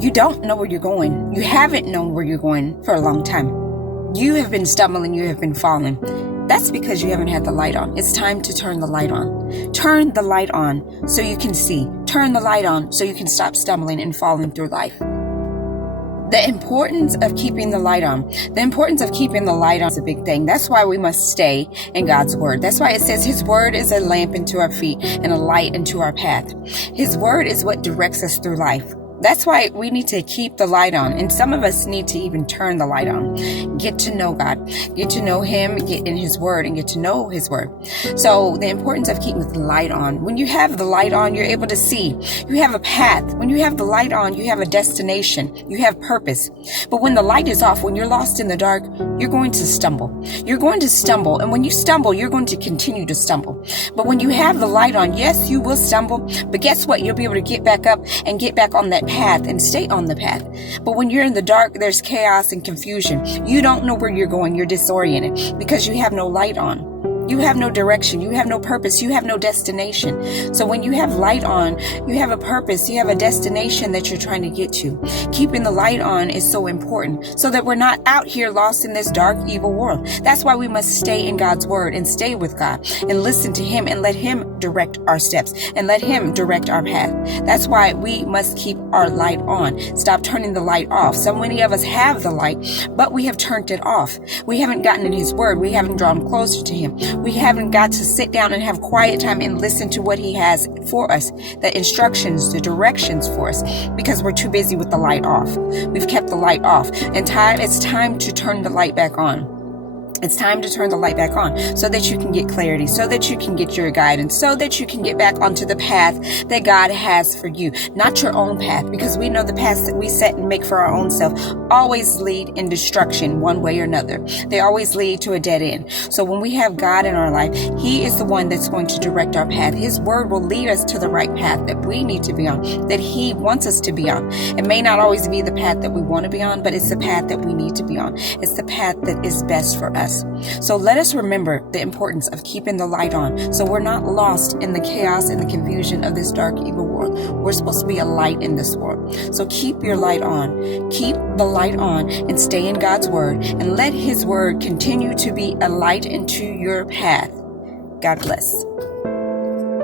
You don't know where you're going. You haven't known where you're going for a long time. You have been stumbling. You have been falling. That's because you haven't had the light on. It's time to turn the light on. Turn the light on so you can see. Turn the light on so you can stop stumbling and falling through life. The importance of keeping the light on. The importance of keeping the light on is a big thing. That's why we must stay in God's word. That's why it says his word is a lamp unto our feet and a light unto our path. His word is what directs us through life. That's why we need to keep the light on. And some of us need to even turn the light on. Get to know God. Get to know him, get in his word, and get to know his word. So the importance of keeping the light on. When you have the light on, you're able to see. You have a path. When you have the light on, you have a destination. You have purpose. But when the light is off, when you're lost in the dark, you're going to stumble. You're going to stumble. And when you stumble, you're going to continue to stumble. But when you have the light on, yes, you will stumble. But guess what? You'll be able to get back up and get back on that path and stay on the path. But when you're in the dark, there's chaos and confusion. You don't know where you're going. You're disoriented because you have no light on. You have no direction. You have no purpose. You have no destination. So when you have light on, you have a purpose. You have a destination that you're trying to get to. Keeping the light on is so important so that we're not out here lost in this dark, evil world. That's why we must stay in God's word and stay with God and listen to him and let him direct our steps and let him direct our path. That's why we must keep our light on. Stop turning the light off. So many of us have the light, but we have turned it off. We haven't gotten in his word. We haven't drawn closer to him. We haven't got to sit down and have quiet time and listen to what he has for us, the instructions, the directions for us, because we're too busy with the light off. We've kept the light off, and it's time to turn the light back on. It's time to turn the light back on so that you can get clarity, so that you can get your guidance, so that you can get back onto the path that God has for you, not your own path, because we know the paths that we set and make for our own self always lead in destruction one way or another. They always lead to a dead end. So when we have God in our life, he is the one that's going to direct our path. His word will lead us to the right path that we need to be on, that he wants us to be on. It may not always be the path that we want to be on, but it's the path that we need to be on. It's the path that is best for us. So let us remember the importance of keeping the light on so we're not lost in the chaos and the confusion of this dark, evil world. We're supposed to be a light in this world. So keep your light on. Keep the light on and stay in God's word and let his word continue to be a light into your path. God bless.